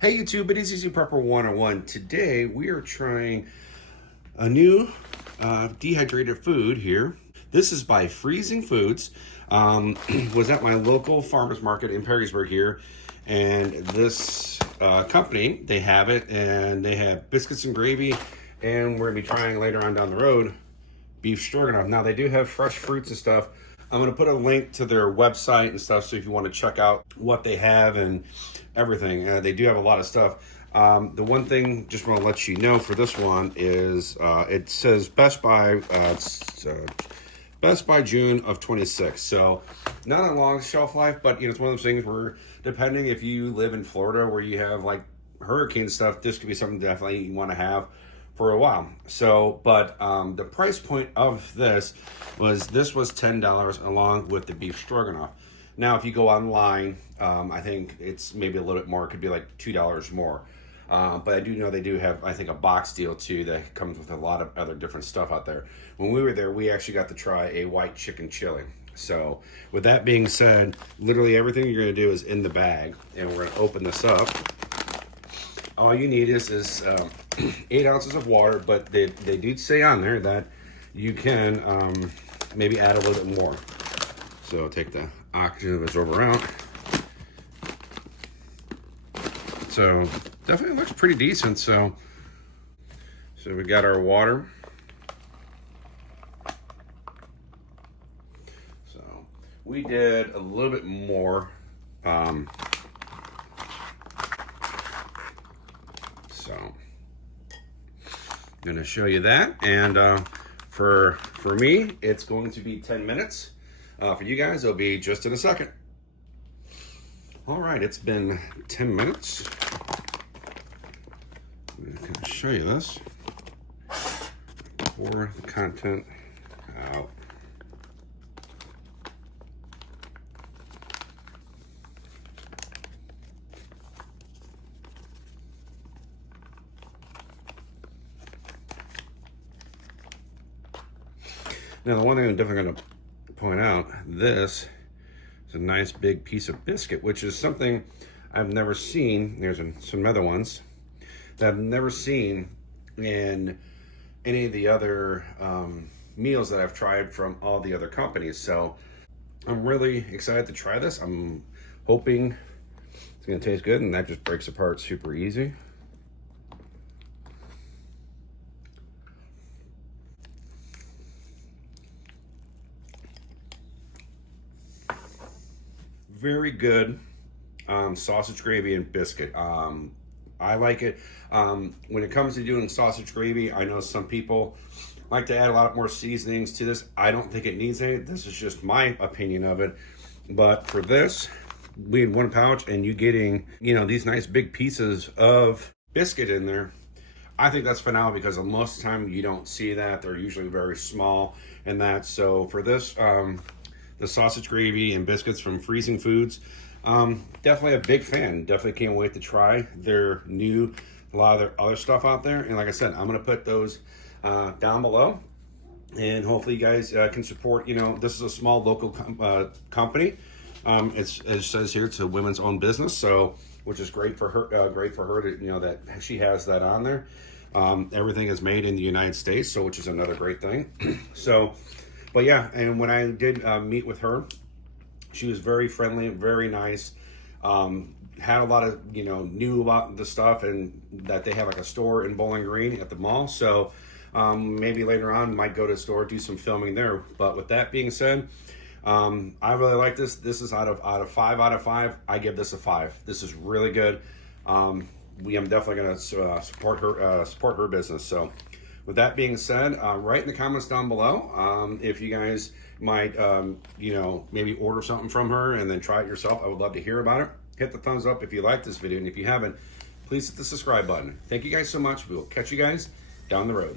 Hey YouTube, it is Easy Prepper 101. Today we are trying a new dehydrated food here. This is by Freezy Foods. Was at my local farmer's market in Perrysburg here. And this company, they have it, and they have biscuits and gravy. And we're gonna be trying later on down the road beef stroganoff. Now they do have fresh fruits and stuff. I'm going to put a link to their website and stuff, so if you want to check out what they have and everything, they do have a lot of stuff. The one thing just want to let you know for this one is it says Best by Best by June of 26. So not a long shelf life, but it's one of those things where depending if you live in Florida where you have like hurricane stuff, this could be something definitely you want to have for a while. So, but the price point of this was $10 along with the beef stroganoff. Now, if you go online, I think it's maybe a little bit more. It could be like $2 more. But I do know they do have, I think, a box deal too that comes with a lot of other different stuff out there. When we were there, we actually got to try a white chicken chili. So, with that being said, literally everything you're going to do is in the bag, and we're going to open this up. All you need is 8 ounces of water, but they do say on there that you can maybe add a little bit more. So take the oxygen absorber out. So definitely looks pretty decent. So we got our water. So we did a little bit more. So I'm gonna show you that, and for me, it's going to be 10 minutes. For you guys, it'll be just in a second. All right, it's been 10 minutes. I'm gonna show you this. Pour the content out. Now, the one thing I'm definitely going to point out, this is a nice big piece of biscuit, which is something I've never seen. There's some other ones that I've never seen in any of the other meals that I've tried from all the other companies. So I'm really excited to try this. I'm hoping it's going to taste good, and that just breaks apart super easy. Very good sausage gravy and biscuit. I like it. When it comes to doing sausage gravy, I know some people like to add a lot more seasonings to this. I don't think it needs any. This is just my opinion of it. But for this, we had one pouch, and you getting these nice big pieces of biscuit in there. I think that's phenomenal because most of the time you don't see that. They're usually very small and that. So for this, the sausage gravy and biscuits from Freezy Foods, definitely a big fan. Definitely can't wait to try their a lot of their other stuff out there. And like I said, I'm going to put those down below, and hopefully you guys can support. This is a small local company. It says here it's a women's owned business, so which is great for her. Great for her to that she has that on there. Everything is made in the United States, so which is another great thing. So. But yeah, and when I did meet with her, she was very friendly, very nice. Had a lot of, knew about the stuff, and that they have like a store in Bowling Green at the mall. So maybe later on might go to the store, do some filming there. But with that being said, I really like this. This is out of 5 out of 5. I give this a 5. This is really good. I'm definitely going to support her business. So. With that being said, write in the comments down below if you guys might, maybe order something from her and then try it yourself. I would love to hear about it. Hit the thumbs up if you like this video, and if you haven't, please hit the subscribe button. Thank you guys so much. We will catch you guys down the road.